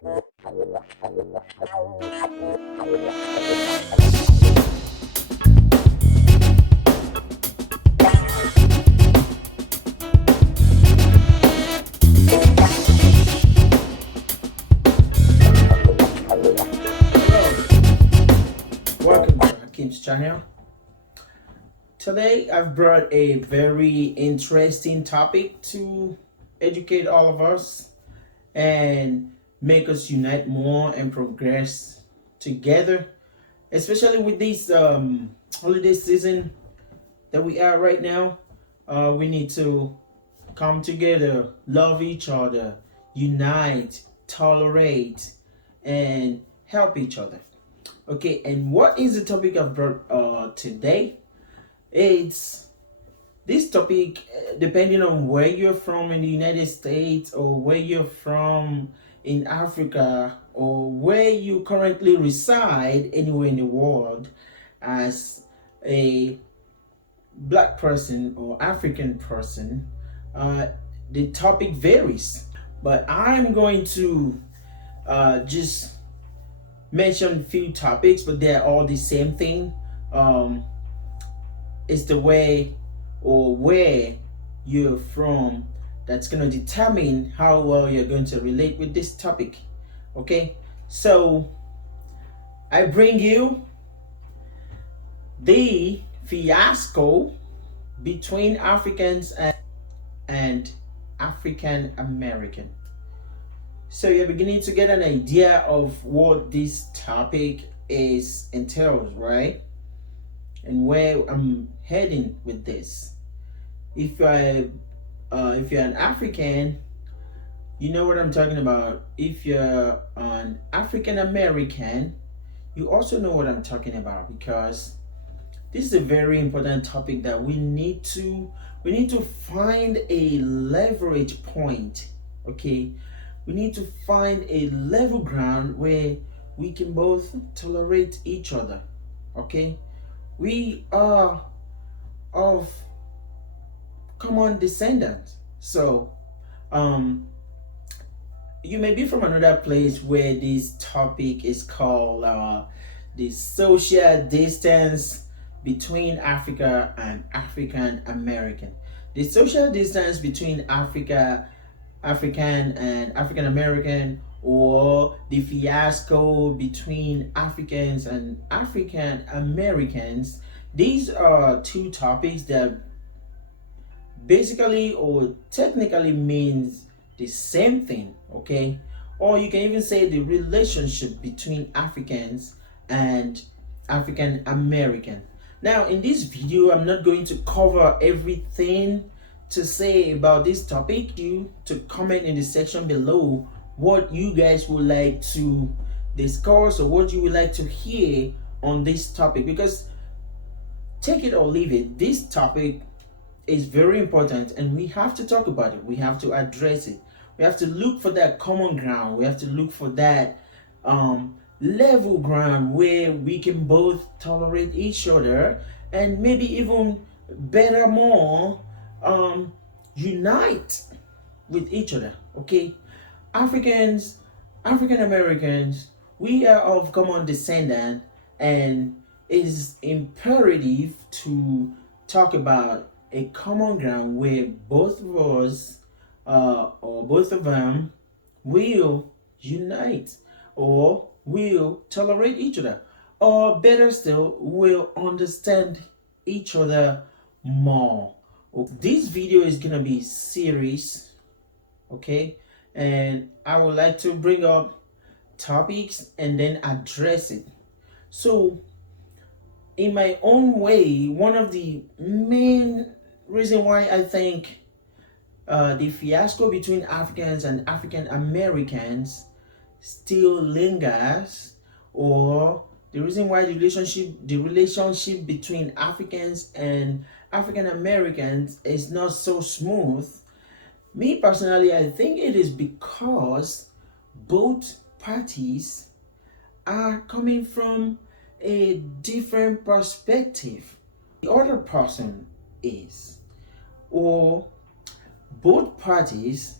Welcome to Hakim's channel. Today I've brought a very interesting topic to educate all of us and make us unite more and progress together, especially with this holiday season that we are right now. We need to come together, love each other, unite, tolerate, and help each other. Okay, and what is the topic I've brought today? It's this topic, depending on where you're from in the United States, or where you're from in Africa, or where you currently reside anywhere in the world, as a black person or African person, the topic varies. But I'm going to just mention a few topics, but they're all the same thing. It's the way or where you're from that's going to determine how well you're going to relate with this topic. Okay, so I bring you the fiasco between Africans and African American. So you're beginning to get an idea of what this topic is entails, right? And where I'm heading with this. If you're an African, you know what I'm talking about. If you're an African American, you also know what I'm talking about, because this is a very important topic that we need to find a leverage point. Okay, we need to find a level ground where we can both tolerate each other. Okay, we are of common descendants, so you may be from another place where this topic is called the social distance between Africa and African American. The social distance between African and African American, or the fiasco between Africans and African Americans. These are two topics that basically or technically means the same thing, okay? Or you can even say the relationship between Africans and African American. Now, in this video, I'm not going to cover everything to say about this topic. You to comment in the section below what you guys would like to discuss or what you would like to hear on this topic, because take it or leave it, this topic is very important and we have to talk about it. We have to address it. We have to look for that common ground. We have to look for that level ground where we can both tolerate each other and maybe even better more unite with each other. Okay, African Americans, we are of common descendant, and it is imperative to talk about a common ground where both of us or both of them will unite, or will tolerate each other, or better still, will understand each other more. This video is gonna be serious, okay, and I would like to bring up topics and then address it. So in my own way, one of the main reason why I think the fiasco between Africans and African Americans still lingers, or the reason why the relationship between Africans and African Americans is not so smooth, me personally, I think it is because both parties are coming from a different perspective. The other person is, or both parties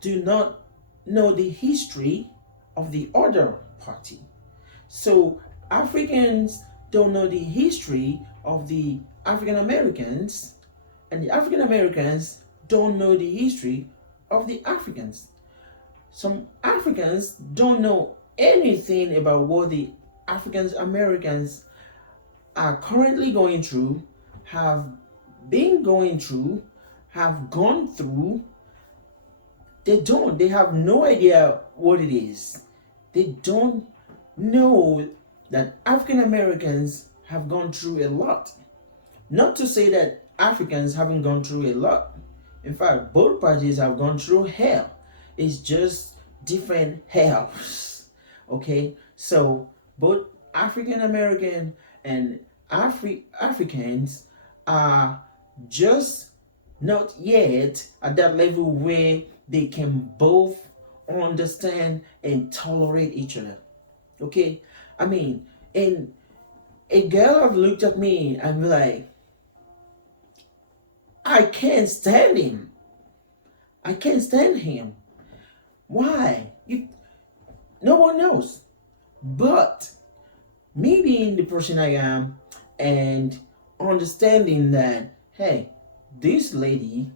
do not know the history of the other party. So Africans don't know the history of the African Americans, and the African Americans don't know the history of the Africans. Some Africans don't know anything about what the African Americans are currently going through, have been going through, have gone through. They have no idea what it is. They don't know that African Americans have gone through a lot. Not to say that Africans haven't gone through a lot. In fact, both parties have gone through hell. It's just different hells. Okay? So both African American and Africans are just not yet at that level where they can both understand and tolerate each other. Okay? I mean, and a girl have looked at me and be like, I can't stand him. I can't stand him. Why? No one knows. But me being the person I am and understanding that, hey, this lady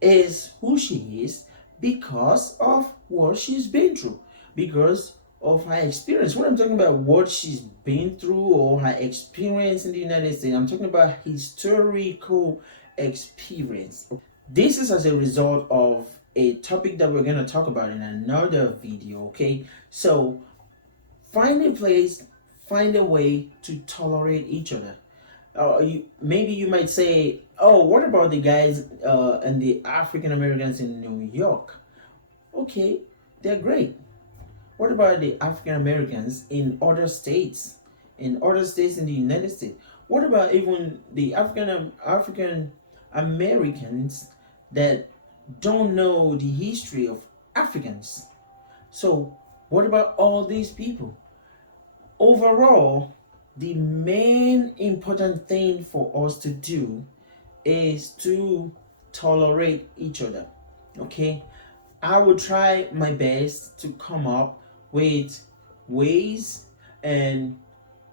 is who she is because of what she's been through, because of her experience. When I'm talking about what she's been through or her experience in the United States, I'm talking about historical experience. This is as a result of a topic that we're going to talk about in another video. Okay, so find a place, find a way to tolerate each other. Maybe you might say, oh, what about the guys and the African Americans in New York? Okay, they're great. What about the African Americans in other states, in the United States? What about even the African Americans that don't know the history of Africans? So, what about all these people? Overall, the main important thing for us to do is to tolerate each other. Okay, I will try my best to come up with ways and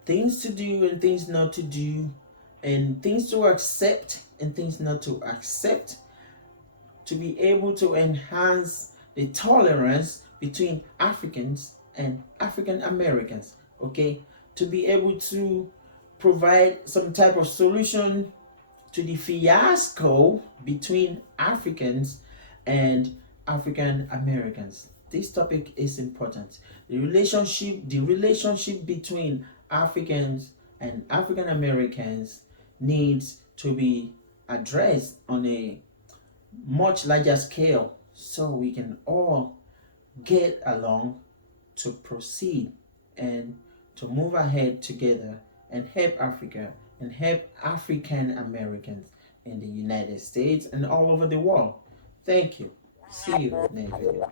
things to do and things not to do, and things to accept and things not to accept, to be able to enhance the tolerance between Africans and African Americans. Okay, to be able to provide some type of solution to the fiasco between Africans and African Americans. This topic is important. The relationship between Africans and African Americans needs to be addressed on a much larger scale so we can all get along to proceed and to move ahead together and help Africa and help African Americans in the United States and all over the world. Thank you. See you next video.